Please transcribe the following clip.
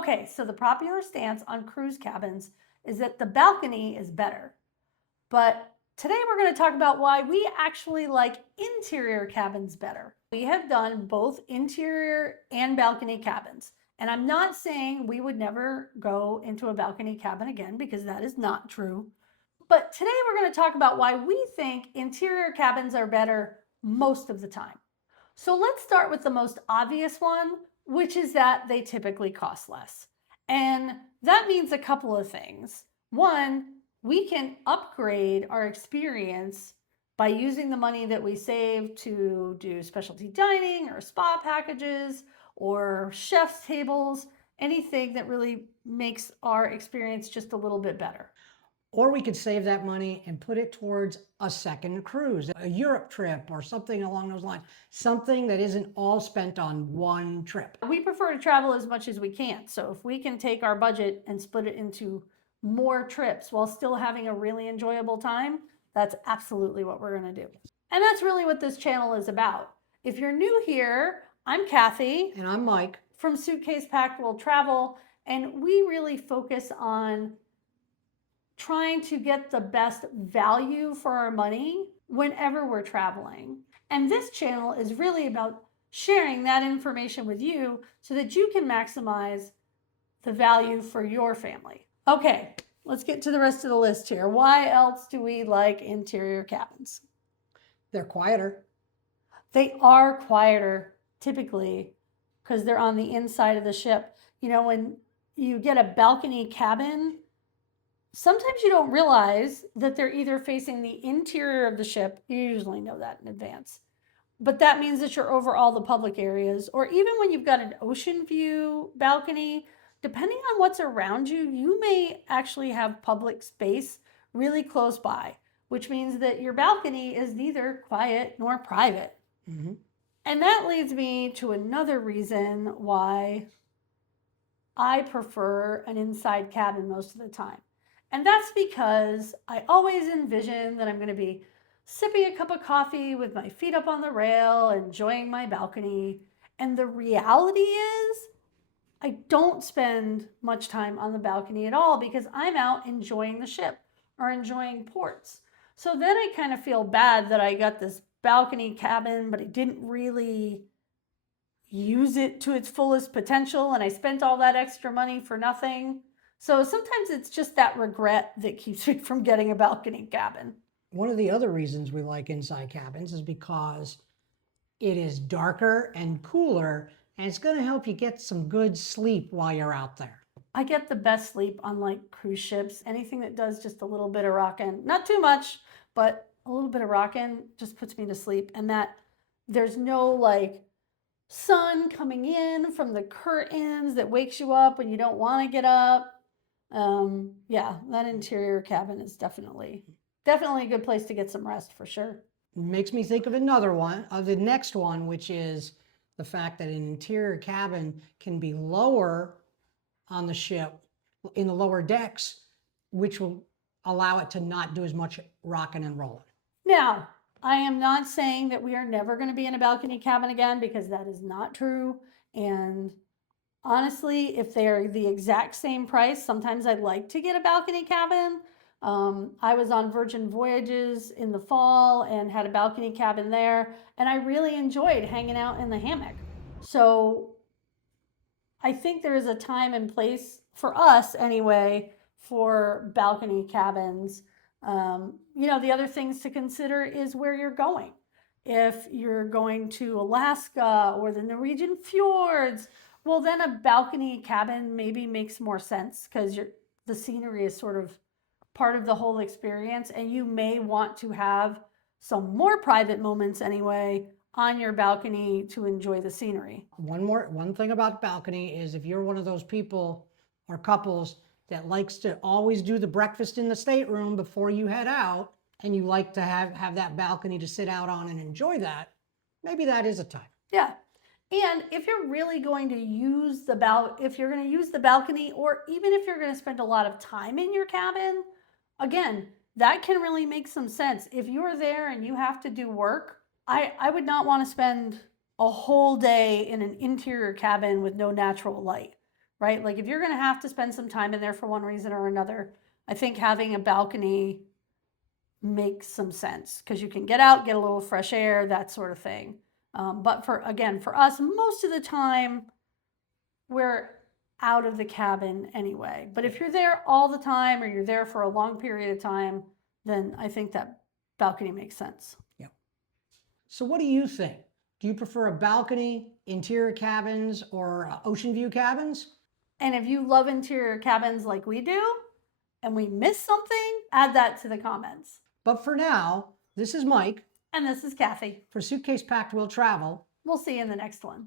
Okay, so the popular stance on cruise cabins is that the balcony is better. But today we're going to talk about why we actually like interior cabins better. We have done both interior and balcony cabins. And I'm not saying we would never go into a balcony cabin again because that is not true. But today we're going to talk about why we think interior cabins are better most of the time. So let's start with the most obvious one, which is that they typically cost less. And that means a couple of things. One, we can upgrade our experience by using the money that we save to do specialty dining or spa packages or chef's tables, anything that really makes our experience just a little bit better. Or we could save that money and put it towards a second cruise, a Europe trip or something along those lines, something that isn't all spent on one trip. We prefer to travel as much as we can. So if we can take our budget and split it into more trips while still having a really enjoyable time, that's absolutely what we're going to do. And that's really what this channel is about. If you're new here, I'm Kathy. And I'm Mike. From Suitcase Packed Will Travel. And we really focus on trying to get the best value for our money whenever we're traveling. And this channel is really about sharing that information with you so that you can maximize the value for your family. Okay, let's get to the rest of the list here. Why else do we like interior cabins? They're quieter. They are quieter typically because they're on the inside of the ship. You know, when you get a balcony cabin, sometimes you don't realize that they're either facing the interior of the ship. You usually know that in advance. But that means that you're over all the public areas, or even when you've got an ocean view balcony, depending on what's around you, you may actually have public space really close by, which means that your balcony is neither quiet nor private. Mm-hmm. And that leads me to another reason why I prefer an inside cabin most of the time. And that's because I always envision that I'm going to be sipping a cup of coffee with my feet up on the rail, enjoying my balcony. And the reality is, I don't spend much time on the balcony at all because I'm out enjoying the ship or enjoying ports. So then I kind of feel bad that I got this balcony cabin, but I didn't really use it to its fullest potential. And I spent all that extra money for nothing. So sometimes it's just that regret that keeps me from getting a balcony cabin. One of the other reasons we like inside cabins is because it is darker and cooler, and it's going to help you get some good sleep while you're out there. I get the best sleep on like cruise ships. Anything that does just a little bit of rocking, not too much, but a little bit of rocking just puts me to sleep. And that there's no like sun coming in from the curtains that wakes you up when you don't want to get up. Yeah, that interior cabin is definitely a good place to get some rest for sure. It makes me think of another one, of the next one, which is the fact that an interior cabin can be lower on the ship, in the lower decks, which will allow it to not do as much rocking and rolling. Now, I am not saying that we are never going to be in a balcony cabin again because that is not true. And honestly, if they're the exact same price, sometimes I'd like to get a balcony cabin. I was on Virgin Voyages in the fall and had a balcony cabin there, and I really enjoyed hanging out in the hammock. So I think there is a time and place for us anyway for balcony cabins. You know, the other things to consider is where you're going. If you're going to Alaska or the Norwegian fjords, well, then a balcony cabin maybe makes more sense because the scenery is sort of part of the whole experience, and you may want to have some more private moments anyway on your balcony to enjoy the scenery. One thing about balcony is if you're one of those people or couples that likes to always do the breakfast in the stateroom before you head out, and you like to have that balcony to sit out on and enjoy that, maybe that is a time. Yeah. And if you're really going to use the balcony, or even if you're going to spend a lot of time in your cabin, again, that can really make some sense. If you're there and you have to do work, I would not want to spend a whole day in an interior cabin with no natural light. right? Like if you're going to have to spend some time in there for one reason or another, I think having a balcony makes some sense because you can get out, get a little fresh air, that sort of thing. But for us, most of the time, we're out of the cabin anyway. But if you're there all the time or you're there for a long period of time, then I think that balcony makes sense. Yeah. So what do you think? Do you prefer a balcony, interior cabins, or ocean view cabins? And if you love interior cabins like we do, and we missed something, add that to the comments. But for now, this is Mike. And this is Kathy. For Suitcase Packed Will Travel. We'll see you in the next one.